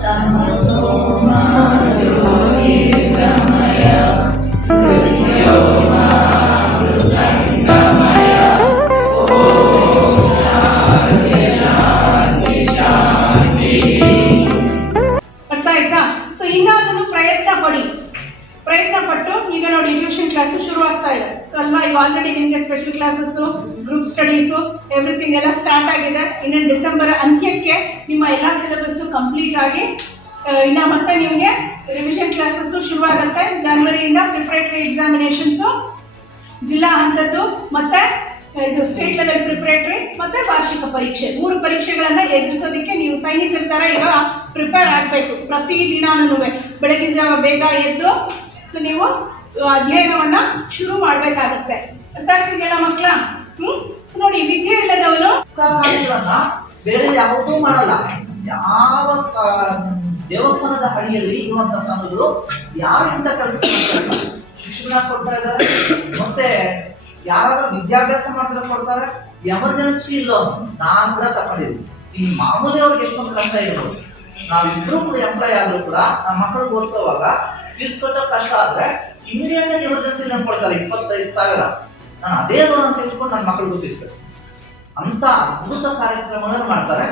Tamasoma Jyotirgamaya Krityam ಅಲ್ವಾ ಈಗ already ನಿಮಗೆ special classes group studies everything ಎಲ್ಲ ಸ್ಟಾರ್ಟ್ ಆಗಿದೆ. ಇನ್ನೇನು ಡಿಸೆಂಬರ್ ಅಂತ್ಯಕ್ಕೆ ನಿಮ್ಮ ಎಲ್ಲ ಸಿಲೆಬಸ್ಸು ಕಂಪ್ಲೀಟ್ ಆಗಿ ಇನ್ನ ಮತ್ತೆ ನಿಮಗೆ ರಿವಿಷನ್ ಕ್ಲಾಸಸ್ಸು ಶುರುವಾಗುತ್ತೆ. ಜನವರಿಯಿಂದ ಪ್ರಿಪರೇಟರಿ ಎಕ್ಸಾಮಿನೇಷನ್ಸು ಜಿಲ್ಲಾ ಹಂತದ್ದು, ಮತ್ತೆ ಇದು ಸ್ಟೇಟ್ ಲೆವೆಲ್ ಪ್ರಿಪರೇಟರಿ ಮತ್ತೆ ವಾರ್ಷಿಕ ಪರೀಕ್ಷೆ. ಮೂರು ಪರೀಕ್ಷೆಗಳನ್ನ ಎದುರಿಸೋದಕ್ಕೆ ನೀವು ಸೈನಿಕರ ತರ ಈಗ ಪ್ರಿಪೇರ್ ಆಗಬೇಕು. ಪ್ರತಿ ದಿನಾನು ಬೆಳಗಿನ ಜಾವ ಬೇಗ ಎದ್ದು ಸೊ ನೀವು ಅಧ್ಯಯನವನ್ನ ಶುರು ಮಾಡ್ಬೇಕಾಗತ್ತೆ. ಅರ್ಥ ಆಗ್ತಿದೆಯಲ್ಲ ಮಕ್ಕಳ? ಹ್ಮ್? ನೋಡಿ, ವಿದ್ಯೆ ಇಲ್ಲದವನು ಬೇರೆ ಯಾವತ್ತೂ ಮಾಡಲ್ಲ. ಯಾವ ದೇವಸ್ಥಾನದ ಅಡಿಯಲ್ಲಿ ಇರುವಂತ ಸಂಘಗಳು ಯಾವ ಇಂಥ ಕೆಲಸ ಶಿಕ್ಷಣ ಕೊಡ್ತಾ ಇದ್ದಾರೆ. ಮತ್ತೆ ಯಾರಾದ್ರೂ ವಿದ್ಯಾಭ್ಯಾಸ ಮಾಡಿದ್ರೆ ಕೊಡ್ತಾರೆ? ಎಮರ್ಜೆನ್ಸಿ ಲೋನ್ ನಾನು ಕೂಡ ತಗೊಂಡಿದ್ದೀನಿ ಈ ಮಾಮೂಲಿ ಅವ್ರಿಗೆ ಎಷ್ಟೊಂದು ಕಷ್ಟ ಇರೋದು ನಾವಿಬ್ರು ಕೂಡ ಎಂಪ್ಲಾಯ್ ಆದ್ರೂ ಕೂಡ ನಮ್ಮ ಮಕ್ಕಳಿಗೆ ಓದಿಸೋವಾಗ ಫೀಸ್ ಕಟ್ಟೋ ಕಷ್ಟ ಆದ್ರೆ ಇಮಿಡಿಯೇಟ್ ಆಗಿ ಎಮರ್ಜೆನ್ಸಿ ಲೋನ್ ಕೊಡ್ತಾರೆ ಇಪ್ಪತ್ತೈದು ಸಾವಿರ. ನಾನು ಅದೇ ಲೋನ್ ಅಂತ ತೆಗೆದುಕೊಂಡು ನನ್ನ ಮಕ್ಕಳಿಗೂ ಫೀಸ್ ಕಟ್ಟಿ ಅಂತ ಅದ್ಭುತ ಕಾರ್ಯಕ್ರಮಗಳನ್ನು ಮಾಡ್ತಾರೆ.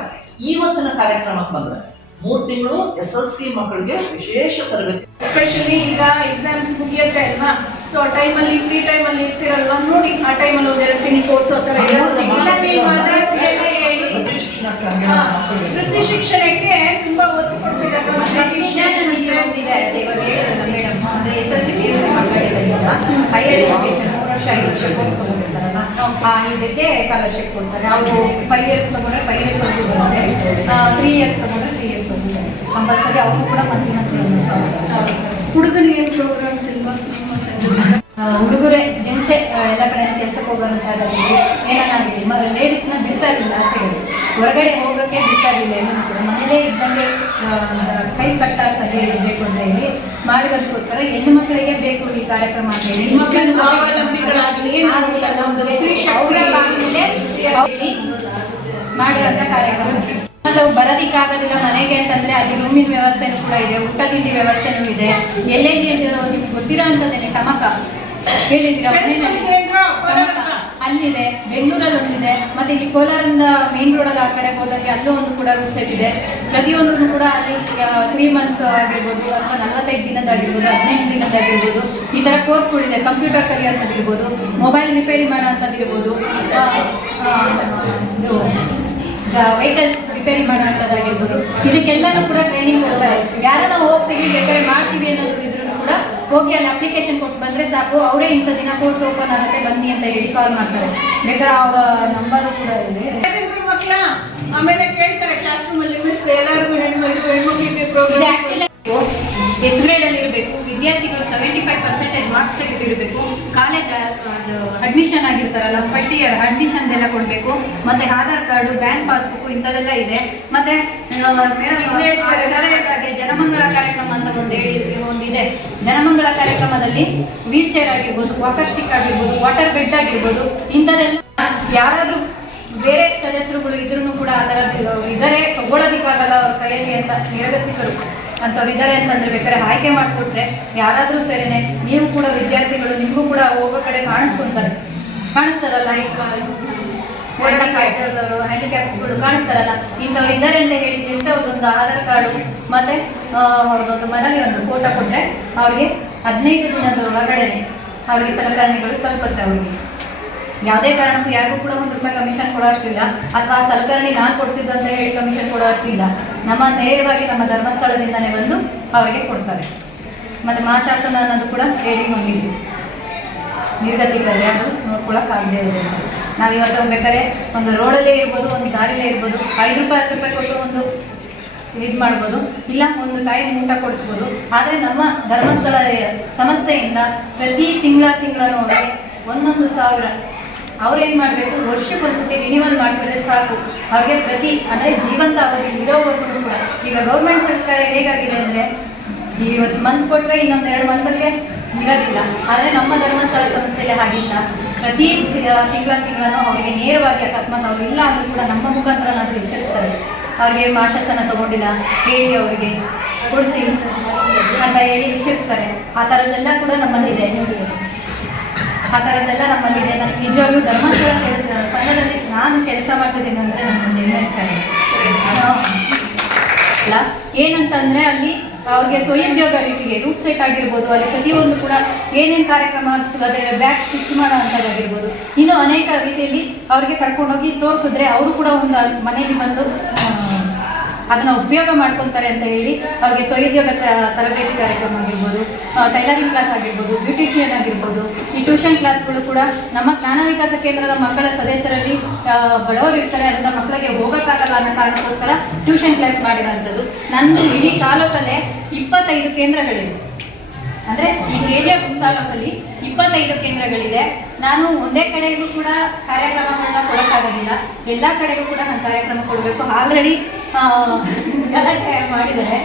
ಇವತ್ತಿನ ಕಾರ್ಯಕ್ರಮಕ್ಕೆ ಬಂದ್ರೆ ಮೂರು ತಿಂಗಳು ಎಸ್ ಎಲ್ ಸಿ ಮಕ್ಕಳಿಗೆ ವಿಶೇಷ ತರಗತಿ. ಎಸ್ಪೆಷಲಿ ಈಗ ಎಕ್ಸಾಮ್ಸ್ ಮುಗಿಯುತ್ತೆ ಅಲ್ವಾ? ಸೊ ಆ ಟೈಮಲ್ಲಿ ಫ್ರೀ ಟೈಮಲ್ಲಿ ಇರ್ತಿರಲ್ವಾ? ನೋಡಿ ಆ ಟೈಮಲ್ಲಿ ಒಂದೆರಡು ತಿಂಗಳು ಕೋರ್ಸ್ ಥರ ಹೈಯರ್ ಎಜುಕೇಶನ್ ವರ್ಷ ಸ್ಕಾಲರ್ಶಿಪ್ ಕೊಡ್ತಾರೆ ಅವರು ಫೈವ್ ಇಯರ್ಸ್ ತಗೊಂಡ್ರೆ ಇಯರ್ಸ್ ಇಯರ್ಸ್ ತಗೊಂಡ್ರೆ ತ್ರೀ ಇಯರ್ಸ್ ಕಂಪಲ್ಸರಿ ಅವ್ರು ಕೂಡ ಎಲ್ಲ ಕಡೆ ಕೆಲಸಕ್ಕೆ ಹೋಗೋಂಥದ್ದಲ್ಲಿ ಏನಾಗಿದೆ ಲೇಡೀಸ್ನ ಬಿಡ್ತಾ ಇರಲಿಲ್ಲ. ಆಚೆಗೆ ಹೊರಗಡೆ ಹೋಗೋಕ್ಕೆ ಬಿಡ್ತಾ ಇರಲಿಲ್ಲ, ಎಲ್ಲರೂ ಕೂಡ. ಮನೇಲೇ ಇದ್ದಂಗೆ ಕೈ ಕಟ್ಟಾಗ್ತದೆ ಇರಬೇಕು ಅಂತ ಹೇಳಿ ಮಾಡಿದಕ್ಕೋಸ್ಕರ ಹೆಣ್ಣು ಮಕ್ಕಳಿಗೆ ಬೇಕು ಈ ಕಾರ್ಯಕ್ರಮ ಅಂತ ಹೇಳಿ. ಮಾಡುವಂತ ಕಾರ್ಯಕ್ರಮ. ಮತ್ತು ಅವು ಬರೋದಿಕ್ಕಾಗೋದಿಲ್ಲ ಮನೆಗೆ ಅಂತಂದ್ರೆ ಅಲ್ಲಿ ರೂಮಿನ ವ್ಯವಸ್ಥೆನೂ ಕೂಡ ಇದೆ ಊಟ ತಿಂಡಿ ವ್ಯವಸ್ಥೆನೂ ಇದೆ. ಎಲ್ಲೆಲ್ಲಿ ಅಂತ ನಿಮ್ಗೆ ಗೊತ್ತಿರೋ ಅಂತಂದೇನೆ ಟಮಕ ಹೇಳಿದಿರ ಅಲ್ಲಿದೆ ಬೆಂಗಳೂರಲ್ಲಿ ಒಂದಿದೆ ಮತ್ತೆ ಇಲ್ಲಿ ಕೋಲಾರಿಂದ ಮೇನ್ ರೋಡಲ್ಲಿ ಆ ಕಡೆ ಹೋದಾಗೆ ಅಲ್ಲೂ ಒಂದು ಕೂಡ ರೂಮ್ ಸೆಟ್ ಇದೆ. ಪ್ರತಿಯೊಂದನ್ನು ಕೂಡ ಅಲ್ಲಿ ತ್ರೀ ಮಂತ್ಸ್ ಆಗಿರ್ಬೋದು ಅಥವಾ ನಲವತ್ತೈದು ದಿನದಾಗಿರ್ಬೋದು ಹದಿನೆಂಟು ದಿನದಾಗಿರ್ಬೋದು ಈ ಥರ ಕೋರ್ಸ್ಗಳಿದೆ ಕಂಪ್ಯೂಟರ್ ಕಲಿಯೋಂಥದ್ದಿರ್ಬೋದು ಮೊಬೈಲ್ ರಿಪೇರಿ ಮಾಡೋ ಇದು ವೆಹಿಕಲ್ಸ್ ರಿಪೇರಿ ಮಾಡುವಂಥದ್ದಾಗಿರ್ಬೋದು ಇದಕ್ಕೆಲ್ಲನೂ ಕೂಡ ಟ್ರೈನಿಂಗ್ ಕೊಡ್ತಾರೆ. ಯಾರನ್ನ ಹೋಗ್ತೀವಿ ಬೇಕಾದ್ರೆ ಮಾಡ್ತೀವಿ ಅನ್ನೋದು ಹೋಗಿ ಅಲ್ಲಿ ಅಪ್ಲಿಕೇಶನ್ ಕೊಟ್ಟು ಬಂದರೆ ಸಾಕು. ಅವರೇ ಇಂಥ ದಿನ ಕೋರ್ಸ್ ಓಪನ್ ಆಗುತ್ತೆ ಬನ್ನಿ ಅಂತ ಹೇಳಿ ಕಾಲ್ ಮಾಡ್ತಾರೆ. ಬೇಕಾದ್ರೆ ಅವರ ನಂಬರು ಕೂಡ ಇದೆ. ಆಮೇಲೆ ಕೇಳ್ತಾರೆ ಕ್ಲಾಸ್ ರೂಮಲ್ಲಿ ಮಿಸ್ ಎಲ್ಲರಿಗೂ ಹೆಣ್ಮಕ್ಳು ಹೆಣ್ಮಕ್ಳಿಗೆ ಪ್ರೋಗ್ರಾಮ್ ಗ್ರೇಡಲ್ಲಿ ಇರಬೇಕು ವಿದ್ಯಾರ್ಥಿಗಳು ಸೆವೆಂಟಿ ಫೈವ್ ಪರ್ಸೆಂಟೇಜ್ ಮಾರ್ಕ್ಸ್ ತೆಗೆದಿರಬೇಕು ಕಾಲೇಜ್ ಅಡ್ಮಿಷನ್ ಆಗಿರ್ತಾರಲ್ಲ ಫಸ್ಟ್ ಇಯರ್ ಅಡ್ಮಿಷನ್ ಎಲ್ಲ ಕೊಡಬೇಕು, ಮತ್ತೆ ಆಧಾರ್ ಕಾರ್ಡು ಬ್ಯಾಂಕ್ ಪಾಸ್ಬುಕ್ ಇಂಥದ್ದೆಲ್ಲ ಇದೆ. ಮತ್ತೆ ಜನಮಂಗಳ ಕಾರ್ಯಕ್ರಮ ಅಂತ ಒಂದು ಹೇಳಿ ಒಂದಿದೆ ಜನಮಂಗಳ ಕಾರ್ಯಕ್ರಮದಲ್ಲಿ ವೀಲ್ ಚೇರ್ ಆಗಿರ್ಬೋದು ವಾಕರ್ ಸ್ಟಿಕ್ ಆಗಿರ್ಬೋದು ವಾಟರ್ ಬೆಡ್ ಆಗಿರ್ಬೋದು ಇಂಥದ್ದೆಲ್ಲ ಯಾರಾದರೂ ಬೇರೆ ಸದಸ್ಯರುಗಳು ಇದ್ರೂ ಕೂಡ ಅದರ ಇದರೆ ತಗೊಳ್ಳೋದಕ್ಕಾಗಲ್ಲ ಅವ್ರ ಕೈಯಲ್ಲಿ ಅಂತ ನಿರ್ಗತಿಕರು ಅಂಥವ್ರು ಇದ್ದಾರೆ ಅಂತಂದ್ರೆ ಬೇಕಾದ್ರೆ ಆಯ್ಕೆ ಮಾಡಿಕೊಟ್ರೆ ಯಾರಾದರೂ ಸರಿನೇ ನೀವು ಕೂಡ ವಿದ್ಯಾರ್ಥಿಗಳು, ನಿಮಗೂ ಕೂಡ ಹೋಗೋ ಕಡೆ ಕಾಣಿಸ್ಕೊಂತಾರೆ. ಕಾಣಿಸ್ತಾರಲ್ಲ ಹ್ಯಾಂಡಿಕ್ಯಾಪ್ಸ್ಗಳು ಕಾಣಿಸ್ತಾರಲ್ಲ? ಇಂಥವ್ರು ಇದ್ದಾರೆ ಅಂತ ಹೇಳಿ ಜಸ್ಟ್ ಅವ್ರದ್ದೊಂದು ಆಧಾರ್ ಕಾರ್ಡು ಮತ್ತೆ ಅವ್ರದ್ದೊಂದು ಮನೇಲಿ ಒಂದು ಫೋಟೋ ಕೊಟ್ಟರೆ ಅವ್ರಿಗೆ ಹದಿನೈದು ದಿನದ ಒಳಗಡೆನೆ ಅವ್ರಿಗೆ ಸಲಕರಣೆಗಳು ತಲುಪುತ್ತೆ ಅವ್ರಿಗೆ. ಯಾವುದೇ ಕಾರಣಕ್ಕೂ ಯಾರಿಗೂ ಕೂಡ ಒಂದು ರೂಪಾಯಿ ಕಮಿಷನ್ ಕೊಡೋ ಅಷ್ಟಿಲ್ಲ ಅಥವಾ ಸಲಕರಣೆ ನಾನು ಕೊಡಿಸಿದ್ದು ಅಂತ ಹೇಳಿ ಕಮಿಷನ್ ಕೊಡೋ ಅಷ್ಟಿಲ್ಲ ನಮ್ಮ ನೇರವಾಗಿ ನಮ್ಮ ಧರ್ಮಸ್ಥಳದಿಂದಲೇ ಬಂದು ಅವರಿಗೆ ಕೊಡ್ತಾರೆ. ಮತ್ತು ಮಹಾಶಾಸನ ಅನ್ನೋದು ಕೂಡ ಟ್ರೇಡಿಂಗ್ ಹೊಂದಿದ್ವಿ ನಿರ್ಗತಿಕರು ಯಾರು ನೋಡ್ಕೊಳಕ್ಕಾಗದೇ ಇದೆ. ನಾವು ಇವತ್ತು ಬೇಕಾದ್ರೆ ಒಂದು ರೋಡಲ್ಲೇ ಇರ್ಬೋದು, ಒಂದು ದಾರಿಲೇ ಇರ್ಬೋದು, ಐದು ರೂಪಾಯಿ, ಹತ್ತು ರೂಪಾಯಿ ಕೊಟ್ಟು ಒಂದು ಇದು ಮಾಡ್ಬೋದು, ಇಲ್ಲ ಒಂದು ಟೈಮ್ ಊಟ ಕೊಡಿಸ್ಬೋದು. ಆದರೆ ನಮ್ಮ ಧರ್ಮಸ್ಥಳ ಸಂಸ್ಥೆಯಿಂದ ಪ್ರತಿ ತಿಂಗಳ ತಿಂಗಳು ಅವರಿಗೆ ಒಂದೊಂದು ಸಾವಿರ ಅವ್ರೇನು ಮಾಡಬೇಕು ವರ್ಷಕ್ಕೊಂದ್ಸತಿ ರಿನಿವಲ್ ಮಾಡಿಸಿದ್ರೆ ಸಾಕು. ಅವ್ರಿಗೆ ಪ್ರತಿ, ಅಂದರೆ ಜೀವಂತ ಅವಧಿ ಇರೋವರೆಗೂ ಕೂಡ. ಈಗ ಗೌರ್ಮೆಂಟ್ ಸರ್ಕಾರ ಹೇಗಾಗಿದೆ ಅಂದರೆ, ಇವತ್ತು ಮಂತ್ ಕೊಟ್ಟರೆ ಇನ್ನೊಂದು ಎರಡು ಮಂತಲ್ಲಿ ಇರೋದಿಲ್ಲ. ಆದರೆ ನಮ್ಮ ಧರ್ಮಸ್ಥಳ ಸಂಸ್ಥೆಯಲ್ಲಿ ಹಾಗಿಲ್ಲ. ಪ್ರತಿ ತಿಂಗಳ ತಿಂಗಳನ್ನು ಅವರಿಗೆ ನೇರವಾಗಿ ಅಕಸ್ಮಾತ್ ಅವ್ರು ಇಲ್ಲ ಅಂದ್ರೂ ಕೂಡ ನಮ್ಮ ಮುಖಾಂತರ ನಾವು ಎಚ್ಚರಿಸ್ತಾರೆ ಅವ್ರಿಗೆ ಮಾಶಾಸನ ತಗೊಂಡಿಲ್ಲ ಹೇಳಿ ಅವರಿಗೆ ಕೊಡಿಸಿ ಅಂತ ಹೇಳಿ ಎಚ್ಚರಿಸ್ತಾರೆ. ಆ ಥರದ್ದೆಲ್ಲ ಕೂಡ ನಮ್ಮಲ್ಲಿದೆ. ಆ ಥರದ್ದೆಲ್ಲ ನಮ್ಮಲ್ಲಿದೆ ನನಗೆ ನಿಜವಾಗ್ಲೂ ಧರ್ಮಸ್ಥಳ ಸಂಘದಲ್ಲಿ ನಾನು ಕೆಲಸ ಮಾಡ್ತಿದ್ದೀನಿ ಅಂದರೆ ನನ್ನ ಹೆಮ್ಮೆ ಹೆಚ್ಚಾಗಿದೆ ಅಲ್ಲ, ಏನಂತಂದ್ರೆ ಅಲ್ಲಿ ಅವ್ರಿಗೆ ಸ್ವಯಂದ್ಯೋಗ ರೀತಿಗೆ ರೂಟ್ ಸೆಟ್ ಆಗಿರ್ಬೋದು, ಅಲ್ಲಿ ಪ್ರತಿಯೊಂದು ಕೂಡ ಏನೇನು ಕಾರ್ಯಕ್ರಮ ಅದೇ ಬ್ಯಾಗ್ ಸ್ಟಿಚ್ ಮಾಡೋ ಅಂಥದ್ದಾಗಿರ್ಬೋದು. ಇನ್ನು ಅನೇಕ ರೀತಿಯಲ್ಲಿ ಅವ್ರಿಗೆ ಕರ್ಕೊಂಡೋಗಿ ತೋರಿಸಿದ್ರೆ ಅವರು ಕೂಡ ಒಂದು ಮನೆಯಲ್ಲಿ ಬಂದು ಅದನ್ನ ಉಪಯೋಗ ಮಾಡ್ಕೊತಾರೆ ಅಂತ ಹೇಳಿ ಅವ್ರಿಗೆ ಸ್ವಯೋದ್ಯೋಗ ತರಬೇತಿ ಕಾರ್ಯಕ್ರಮ ಆಗಿರ್ಬೋದು ಟೈಲರಿಂಗ್ ಕ್ಲಾಸ್ ಆಗಿರ್ಬೋದು ಬ್ಯೂಟಿಷಿಯನ್ ಆಗಿರ್ಬೋದು, ಈ ಟ್ಯೂಷನ್ ಕ್ಲಾಸ್ಗಳು ಕೂಡ ನಮ್ಮ ಜ್ಞಾನ ವಿಕಾಸ ಕೇಂದ್ರದ ಮಕ್ಕಳ ಸದಸ್ಯರಲ್ಲಿ ಬಡವರು ಇರ್ತಾರೆ ಅಂತ ಮಕ್ಕಳಿಗೆ ಹೋಗೋಕ್ಕಾಗಲ್ಲ ಅನ್ನೋ ಕಾರಣಕ್ಕೋಸ್ಕರ ಟ್ಯೂಷನ್ ಕ್ಲಾಸ್ ಮಾಡಿರೋಂಥದ್ದು ನಂದು ಇಡೀ ತಾಲೂಕಲ್ಲೇ ಇಪ್ಪತ್ತೈದು ಕೇಂದ್ರಗಳಿವೆ. ಅಂದ್ರೆ ಈ ಏರಿಯಾ ತಾಲೂಕಲ್ಲಿ ಇಪ್ಪತ್ತೈದು ಕೇಂದ್ರಗಳಿದೆ. ನಾನು ಒಂದೇ ಕಡೆಗೂ ಕೂಡ ಕಾರ್ಯಕ್ರಮಗಳನ್ನ ಕೊಡೋಕ್ಕಾಗೋದಿಲ್ಲ. ಎಲ್ಲ ಕಡೆಗೂ ಕೂಡ ನಾನು ಕಾರ್ಯಕ್ರಮ ಕೊಡಬೇಕು. ಆಲ್ರೆಡಿ ಗಲಾಟೆ ಮಾಡಿದ್ದಾರೆ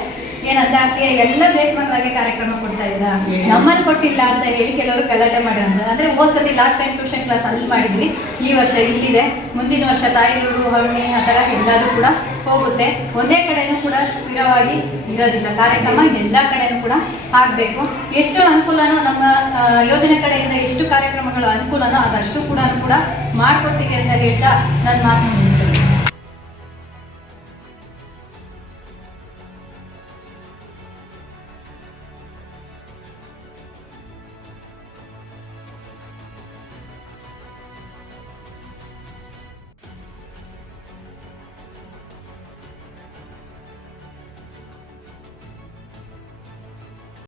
ಏನಂತ ಆಕೆ ಎಲ್ಲ ಬೇಕು ಬಂದಾಗೆ ಕಾರ್ಯಕ್ರಮ ಕೊಡ್ತಾ ಇದ್ದ. ನಮ್ಮಲ್ಲಿ ಕೊಟ್ಟಿಲ್ಲ ಅಂತ ಹೇಳಿ ಕೆಲವರು ಗಲಾಟೆ ಮಾಡಿರಂತ ಅಂದ್ರೆ ಸತಿ ಲಾಸ್ಟ್ ಟೈಮ್ ಟ್ಯೂಷನ್ ಕ್ಲಾಸ್ ಅಲ್ಲಿ ಮಾಡಿದ್ವಿ. ಈ ವರ್ಷ ಇಲ್ಲಿದೆ. ಮುಂದಿನ ವರ್ಷ ತಾಯಿಗೂರು ಹಣ್ಣೆ ಆ ಥರ ಎಲ್ಲಾದರೂ ಕೂಡ ಹೋಗುತ್ತೆ. ಒಂದೇ ಕಡೆನೂ ಕೂಡ ಸ್ಥಿರವಾಗಿ ಇರೋದಿಲ್ಲ. ಕಾರ್ಯಕ್ರಮ ಎಲ್ಲ ಕಡೆನೂ ಕೂಡ ಆಗಬೇಕು. ಎಷ್ಟು ಅನುಕೂಲನೋ ನಮ್ಮ ಯೋಜನೆ ಕಡೆಯಿಂದ ಎಷ್ಟು ಕಾರ್ಯಕ್ರಮಗಳು ಅನುಕೂಲನೋ ಅದಷ್ಟು ಕೂಡ ಕೂಡ ಮಾಡಿಕೊಡ್ತೀವಿ ಅಂತ ಹೇಳ್ತಾ ನನ್ನ ಮಾತು